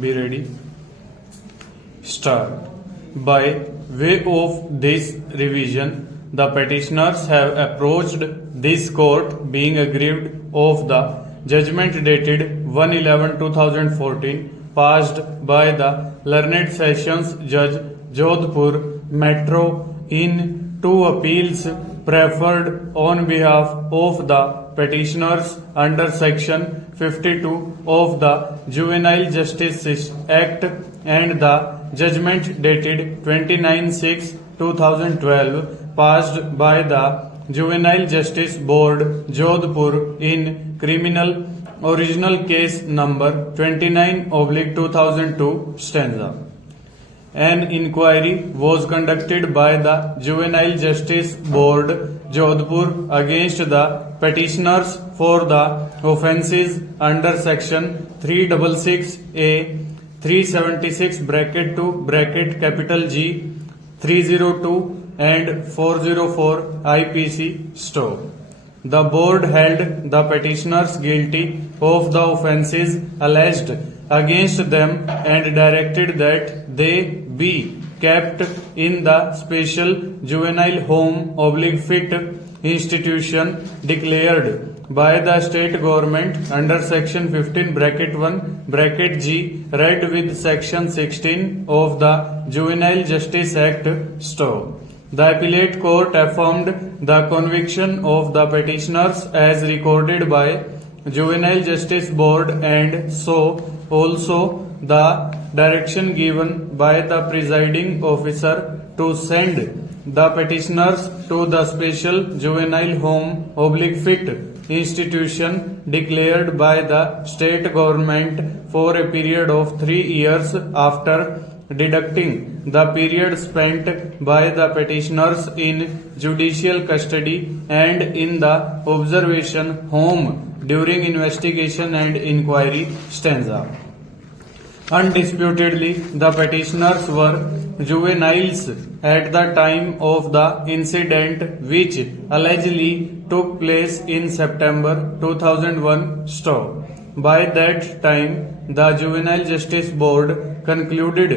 Be ready. Start. By way of this revision, the petitioners have approached this court being aggrieved of the judgment dated 1/11/2014 passed by the learned Sessions Judge Jodhpur Metro in two appeals preferred on behalf of the petitioners under section 52 of the Juvenile Justice Act and the judgment dated 29/6/2012 passed by the Juvenile Justice Board Jodhpur in criminal original case number 29/2002 stanza. An inquiry was conducted by the Juvenile Justice Board Jodhpur against the petitioners for the offences under section 366A 376 bracket 2 bracket capital G 302 and 404 IPC Stow. The board held the petitioners guilty of the offences alleged against them and directed that they be kept in the special juvenile home / fit institution declared by the state government under section 15 bracket 1 bracket G read with section 16 of the Juvenile Justice Act Stow. The appellate court affirmed the conviction of the petitioners as recorded by Juvenile Justice Board and so also the direction given by the presiding officer to send the petitioners to the special juvenile home / fit institution declared by the state government for a period of 3 years after deducting the period spent by the petitioners in judicial custody and in the observation home during investigation and inquiry stanza. Undisputedly, the petitioners were juveniles at the time of the incident which allegedly took place in September 2001 Stow. By that time, the Juvenile Justice Board concluded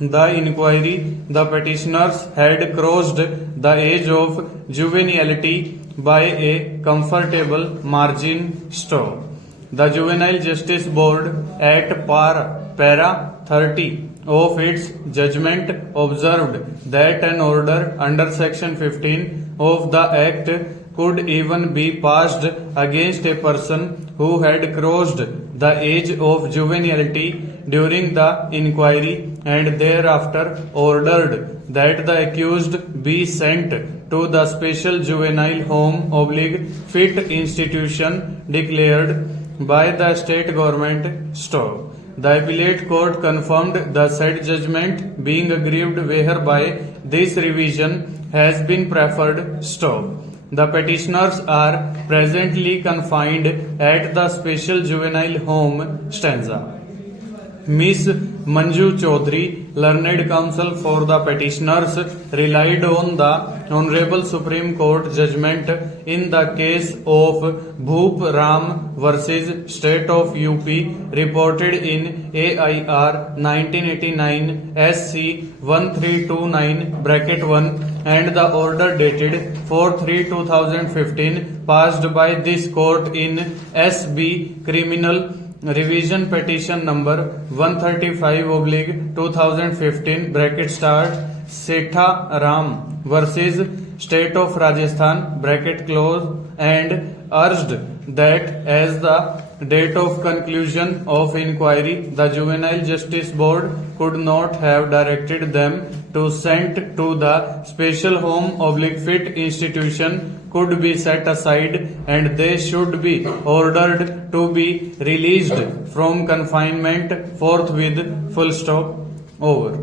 the inquiry. The petitioners had crossed the age of juvenility by a comfortable margin. Stow. The Juvenile Justice Board at para 30 of its judgment observed that an order under section 15 of the Act could even be passed against a person who had crossed the age of juvenility during the inquiry and thereafter ordered that the accused be sent to the special juvenile home / fit institution declared by the state government. Stow. The appellate court confirmed the said judgment being aggrieved whereby this revision has been preferred. Stow. The petitioners are presently confined at the special juvenile home stanza. Miss Manju Chaudhary, learned counsel for the petitioners, relied on the Honorable Supreme Court judgment in the case of Bhoop Ram versus State of UP reported in AIR 1989 SC 1329 bracket 1 and the order dated 4/3/2015 passed by this court in SB Criminal Revision Petition number 135/2015 bracket start Setha Ram versus State of Rajasthan bracket close and urged that as the date of conclusion of inquiry the Juvenile Justice Board could not have directed them to sent to the special home / fit institution could be set aside and they should be ordered to be released from confinement forthwith. Full stop. Over.